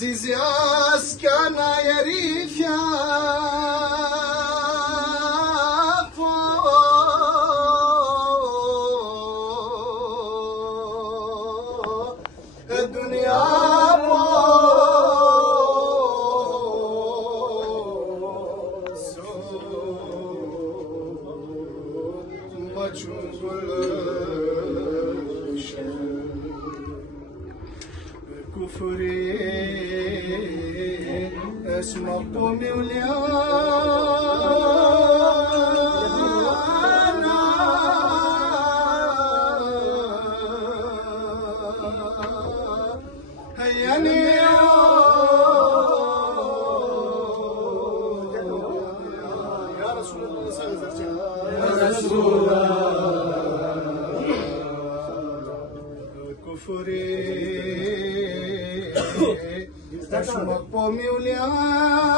عزيزي أسكن يريف يا الدنيا كفري اسمع قومي وليانا هياني يا رسول الله يا رسول الله كفري اسمع قومي وليانا